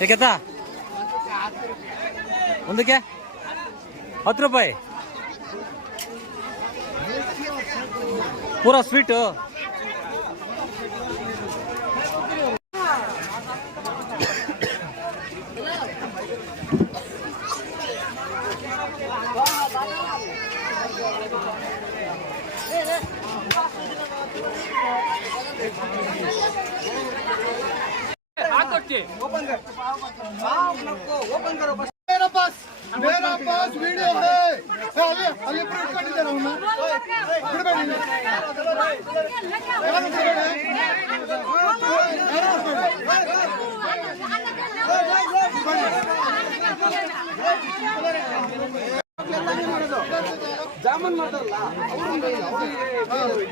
ಕೆತ್ತ ಒಂದಕ್ಕೆ ಹತ್ತು ರೂಪಾಯಿ ಪೂರ ಸ್ವೀಟು नीचे ओपन कर। ओपन करो बस। मेरे पास मेरे पास वीडियो है। अली प्रिंट कर दे रहा हूँ मैं प्रिंट कर। ಬಿಡಬೇಡಿ.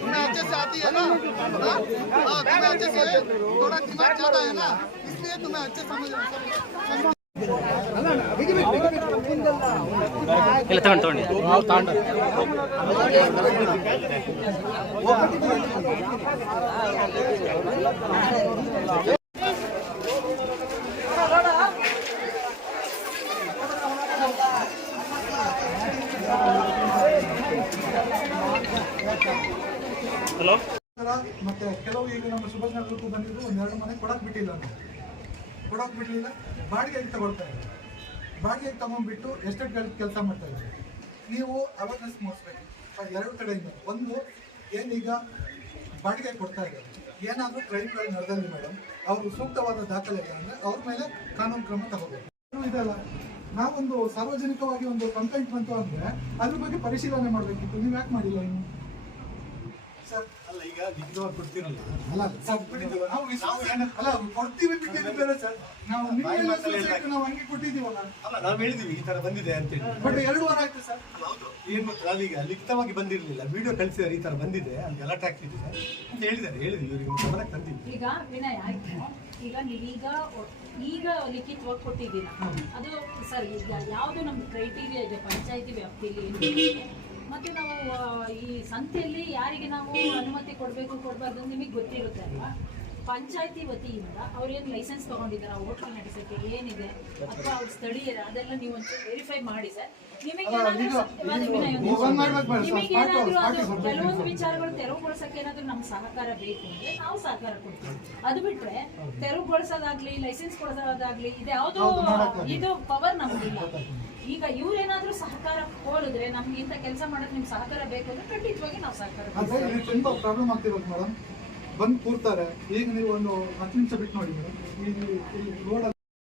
तुम्हें अच्छे से आती है ना हाँ हाँ, तुम्हें अच्छे से थोड़ा दिमाग ज्यादा है ना इसलिए तुम्हें अच्छे समझ समझ ಇಲ್ಲ ತಗೊಂಡು ತಗೊಂಡು ಮತ್ತೆ ಕೆಲವು ಈಗ ನಮ್ಮ ಸುಭಾಷ್ ನಗರಕ್ಕೂ ಬಂದಿದ್ದು ಒಂದೆರಡು ಮನೆ ಕೊಡಕ್ ಬಿಟ್ಟಿಲ್ಲ ಕೊಡಕ್ ಬಿಡ್ಲಿಲ್ಲ ಬಾಡಿಗೆಗೆ ತಗೊಳ್ತಾ ಇದ್ದಾರೆ? ಬಾಡಿಗೆಗೆ ತಗೊಂಡ್ಬಿಟ್ಟು ಎಸ್ಟೇಟ್ಗಳಿಗೆ ಕೆಲಸ ಮಾಡ್ತಾ ಇದ್ದಾರೆ? ನೀವು ಅವೇರ್ನೆಸ್ ಮೂಡಿಸ್ಬೇಕು. ಎರಡು ಕಡೆಯಿಂದ. ಒಂದು, ಏನೀಗ ಬಾಡಿಗೆ ಕೊಡ್ತಾ ಇದ್ದಾರೆ. ಏನಾದರೂ ಕ್ರೈಮ್ಗಳು ನಡೆದಲ್ಲಿ ಮೇಡಮ್ ಅವರು ಸೂಕ್ತವಾದ ದಾಖಲೆಗಳನ್ನ ಅವ್ರ ಮೇಲೆ ಕಾನೂನು ಕ್ರಮ ತಗೋಬೇಕು. ಇದಲ್ಲ. ನಾವೊಂದು ಸಾರ್ವಜನಿಕವಾಗಿ ಒಂದು ಕಂಪ್ಲೇಂಟ್ ಬಂತು ಅಂದ್ರೆ ಅದ್ರ ಬಗ್ಗೆ ಪರಿಶೀಲನೆ ಮಾಡಬೇಕಿತ್ತು. ನೀವು ಯಾಕೆ ಮಾಡಿಲ್ಲ ಇನ್ನು? ಸರ್ ಅಲ್ಲ ಈಗ ಕೊಡ್ತಿರಲ್ಲ. ಅಲ್ಲ ಸರ್ ಬಿಟ್ಟಿದ್ದೀವಿ ನಾವು ಅಲ್ಲ ಕೊಡ್ತೀವಿ ಅಂತ ಬೇರೆ ಸರ್. ನಾವು ನಾವು ಹಂಗೆ ಕೊಟ್ಟಿದ್ದೀವಲ್ಲ. ಅಲ್ಲ ನಾವು ಹೇಳಿದೀವಿ ಈ ತರ ಬಂದಿದೆ ಅಂತೇಳಿ ಬಟ್ ಎರಡು ವಾರ ಆಯ್ತು ಸರ್. ಹೌದು. ಏನ್ ಗೊತ್ತಾ ನಾವೀಗ ಲಿಖಿತವಾಗಿ ಬಂದಿರಲಿಲ್ಲ. ವಿಡಿಯೋ ಕಳಿಸಿದಾರೆ ಈ ತರ ಬಂದಿದೆ. ಅಂತ ಗಲಾಟೆ ಆಗ್ತಿದೆ ಅಂತ ಹೇಳಿದ್ದಾರೆ ಹೇಳಿದ್ವಿ ಇವರಿಗೆ ಗಮನಕ್ಕೆ ತಂದಿದ್ವಿ ಈಗ ವಿನಯ್ ಆಯ್ತು. ಈಗ ನೀವೀಗ ಈಗ ಲಿಖಿತವಾಗಿ ಕೊಟ್ಟಿದ್ದೀರಾ? ಅದು ಸರ್ ಈಗ ಯಾವುದು ನಮ್ಮ ಕ್ರೈಟೀರಿಯಾ ಇದೆ? ಪಂಚಾಯತಿ ವ್ಯಾಪ್ತಿಯಲ್ಲಿ ಮತ್ತೆ ನಾವು ಈ ಸಂತೆಯಲ್ಲಿ ಯಾರಿಗೆ ನಾವು ಅನುಮತಿ ಕೊಡಬೇಕು ಕೊಡಬಾರ್ದು ನಿಮಗೆ ಗೊತ್ತಿರುತ್ತೆ ಅಲ್ವಾ? ಪಂಚಾಯತಿ ವತಿಯಿಂದ ಅವ್ರು ಏನು ಲೈಸೆನ್ಸ್ ತಗೊಂಡಿದ್ದಾರೆ ಹೋಟೆಲ್ ನಡೆಸೋಕ್ಕೆ ಏನಿದೆ ಅಥವಾ ಅವ್ರ ಸ್ಥಳೀಯರ ಅದೆಲ್ಲ ನೀವು ಒಂಚೂರು ವೆರಿಫೈ ಮಾಡಿ ಸರ್. ನಿಮಗೆ ಅದೇ ನಿಮಗೆ ಕೆಲವೊಂದು ವಿಚಾರಗಳು ತೆರವುಗೊಳಿಸಕ್ಕೆ ಏನಾದ್ರೂ ನಮ್ಗೆ ಸಹಕಾರ ಬೇಕು ಅಂದ್ರೆ ನಾವು ಸಹಕಾರ ಕೊಡ್ತೀವಿ. ಅದು ಬಿಟ್ರೆ ತೆರವುಗೊಳಿಸೋದಾಗ್ಲಿ ಲೈಸೆನ್ಸ್ ಕೊಡೋದಾಗ್ಲಿ ಇದ್ಯಾವುದೋ ಇದು ಪವರ್ ನಮಗಿಲ್ಲ. ಈಗ ಇವ್ರೇನಾದ್ರೂ ಸಹಕಾರ ಕೋರಿದ್ರೆ ನಮ್ಗೆ ಇಂಥ ಕೆಲಸ ಮಾಡೋದು ನಿಮ್ ಸಹಕಾರ ಬೇಕು ಅಂದ್ರೆ ಖಂಡಿತವಾಗಿ ನಾವು ಸಹಕಾರ ಬಂದು ಕೂರ್ತಾರೆ. ಈಗ ನೀವು ಒಂದು ಹತ್ತು ನಿಮಿಷ ಬಿಟ್ಟು ನೋಡಿ ಮೇಡಮ್. ಈ ರೋಡ್